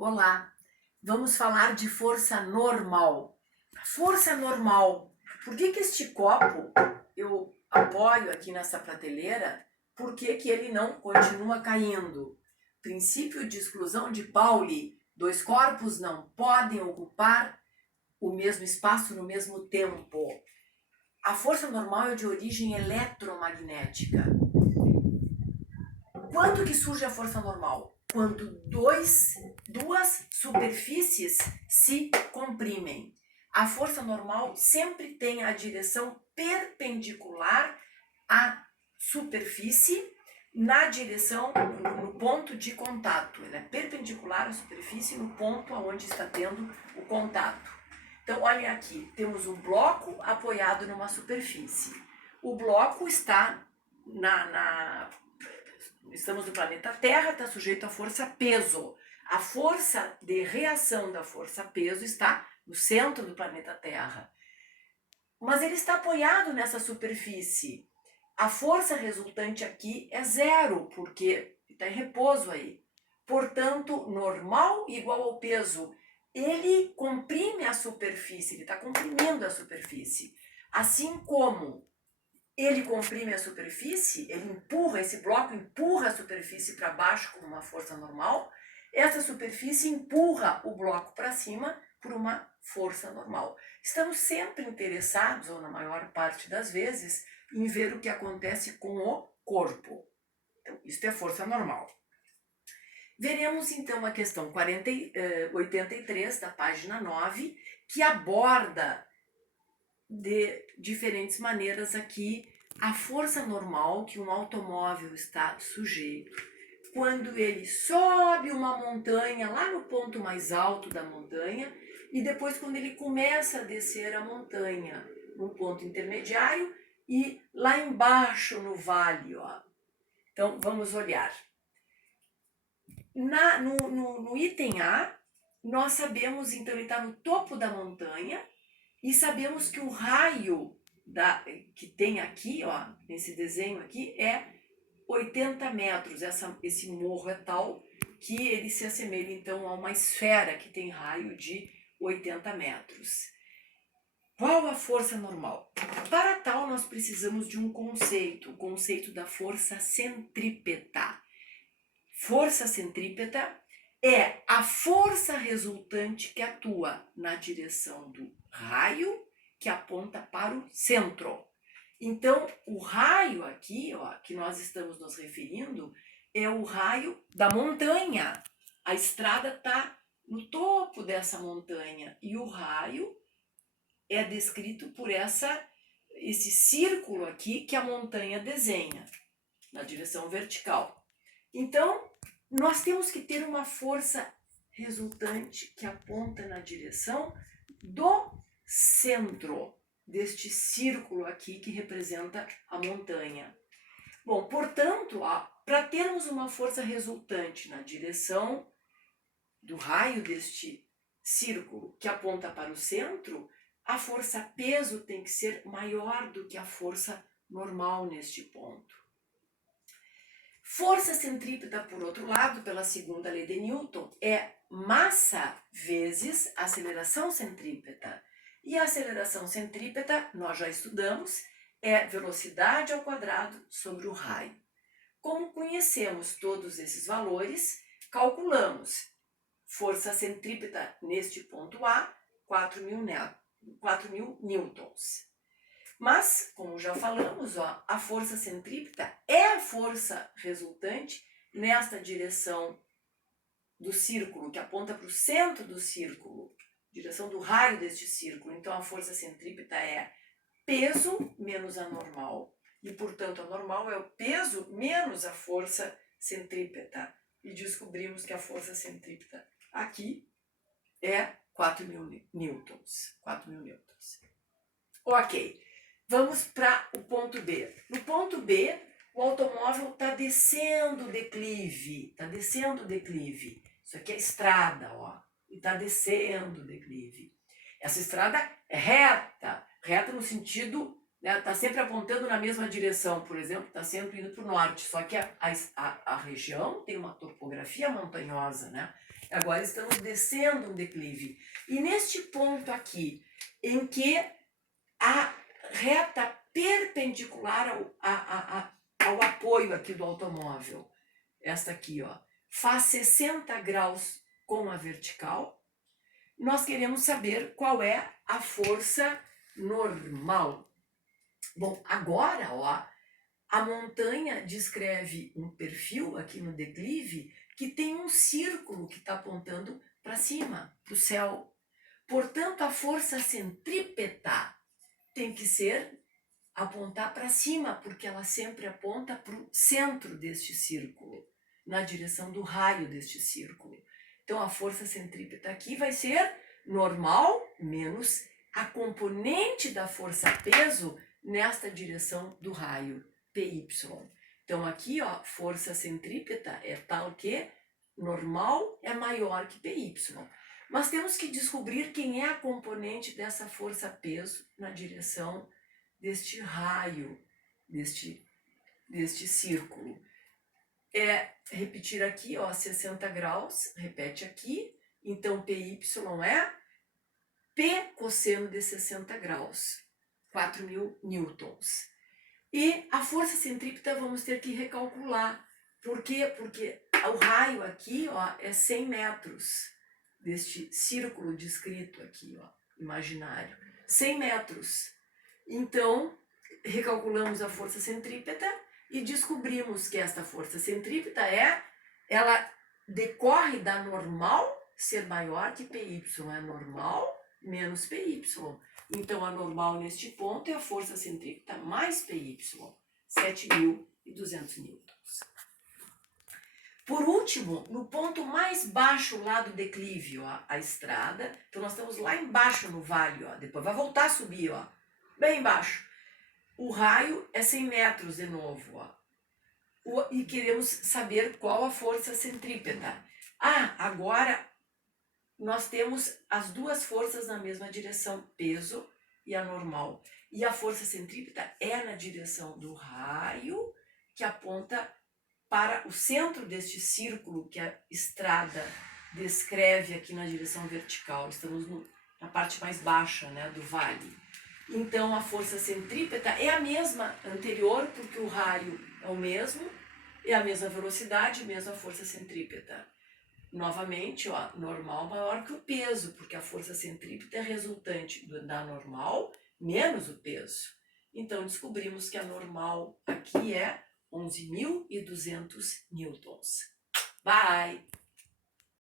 Olá, vamos falar de força normal. Força normal. Por que este copo eu apoio aqui nessa prateleira? Por que ele não continua caindo? Princípio de exclusão de Pauli. Dois corpos não podem ocupar o mesmo espaço no mesmo tempo. A força normal é de origem eletromagnética. Quando que surge a força normal? Quando duas superfícies se comprimem. A força normal sempre tem a direção perpendicular à superfície na direção, no ponto de contato. Ela é perpendicular à superfície no ponto onde está tendo o contato. Então, olhem aqui, temos um bloco apoiado numa superfície. O bloco está estamos no planeta Terra, está sujeito à força peso. A força de reação da força peso está no centro do planeta Terra. Mas ele está apoiado nessa superfície. A força resultante aqui é zero, porque está em repouso aí. Portanto, normal igual ao peso. Ele comprime a superfície, ele está comprimindo a superfície. Assim como ele comprime a superfície, ele empurra, esse bloco empurra a superfície para baixo com uma força normal, essa superfície empurra o bloco para cima por uma força normal. Estamos sempre interessados, ou na maior parte das vezes, em ver o que acontece com o corpo. Então, isso é força normal. Veremos então a questão 83 da página 9, que aborda de diferentes maneiras aqui a força normal que um automóvel está sujeito quando ele sobe uma montanha lá no ponto mais alto da montanha e depois quando ele começa a descer a montanha num ponto intermediário e lá embaixo no vale, ó. Então vamos olhar. No item A, nós sabemos, então ele está no topo da montanha e sabemos que o raio que tem aqui, ó, nesse desenho aqui, é 80 metros. Esse morro é tal que ele se assemelha então a uma esfera que tem raio de 80 metros. Qual a força normal? Para tal, nós precisamos de um conceito, o conceito da força centrípeta. Força centrípeta é a força resultante que atua na direção do raio que aponta para o centro. Então, o raio aqui, ó, que nós estamos nos referindo, é o raio da montanha. A estrada está no topo dessa montanha e o raio é descrito por esse círculo aqui que a montanha desenha na direção vertical. Então, nós temos que ter uma força resultante que aponta na direção do centro deste círculo aqui que representa a montanha. Bom, portanto, para termos uma força resultante na direção do raio deste círculo que aponta para o centro, a força peso tem que ser maior do que a força normal neste ponto. Força centrípeta, por outro lado, pela segunda lei de Newton, é massa vezes aceleração centrípeta. E a aceleração centrípeta, nós já estudamos, é velocidade ao quadrado sobre o raio. Como conhecemos todos esses valores, calculamos força centrípeta neste ponto A, 4.000 newtons. Mas, como já falamos, ó, a força centrípeta é a força resultante nesta direção do círculo, que aponta para o centro do círculo, direção do raio deste círculo. Então, a força centrípeta é peso menos a normal, e, portanto, a normal é o peso menos a força centrípeta. E descobrimos que a força centrípeta aqui é 4.000 newtons. 4.000 newtons. Ok. Vamos para o ponto B. No ponto B, o automóvel está descendo o declive. Está descendo o declive. Isso aqui é estrada, ó. E está descendo o declive. Essa estrada é reta. Reta no sentido né? Tá sempre apontando na mesma direção, por exemplo, está sempre indo para o norte, só que a região tem uma topografia montanhosa, né? Agora estamos descendo um declive. E neste ponto aqui, em que a reta perpendicular ao apoio aqui do automóvel, esta aqui, ó, faz 60 graus com a vertical, nós queremos saber qual é a força normal. Bom, agora, ó, a montanha descreve um perfil aqui no declive que tem um círculo que está apontando para cima, para o céu. Portanto, a força centrípeta tem que ser apontar para cima, porque ela sempre aponta para o centro deste círculo, na direção do raio deste círculo. Então, a força centrípeta aqui vai ser normal menos a componente da força-peso nesta direção do raio, PY. Então, aqui, ó, força centrípeta é tal que normal é maior que PY. Mas temos que descobrir quem é a componente dessa força-peso na direção deste raio, deste círculo. Repetir aqui, ó, 60 graus, repete aqui. Então, PY é P cosseno de 60 graus, 4.000 newtons. E a força centrípeta vamos ter que recalcular. Por quê? Porque o raio aqui, ó, é 100 metros deste círculo descrito aqui, ó, imaginário. 100 metros. Então, recalculamos a força centrípeta e descobrimos que esta força centrípeta ela decorre da normal ser maior que PY. É normal menos PY. Então, a normal neste ponto é a força centrípeta mais PY, 7.200 newtons. Por último, no ponto mais baixo lá do declive, ó, a estrada, então nós estamos lá embaixo no vale, ó, depois vai voltar a subir, ó, bem embaixo. O raio é 100 metros de novo, ó, e queremos saber qual a força centrípeta. Agora nós temos as duas forças na mesma direção, peso e a normal. E a força centrípeta é na direção do raio, que aponta para o centro deste círculo que a estrada descreve aqui na direção vertical. Estamos na parte mais baixa, né, do vale. Então, a força centrípeta é a mesma anterior, porque o raio é o mesmo, é a mesma velocidade, mesma força centrípeta. Novamente, ó, normal maior que o peso, porque a força centrípeta é resultante da normal menos o peso. Então, descobrimos que a normal aqui é 11.200 newtons. Bye!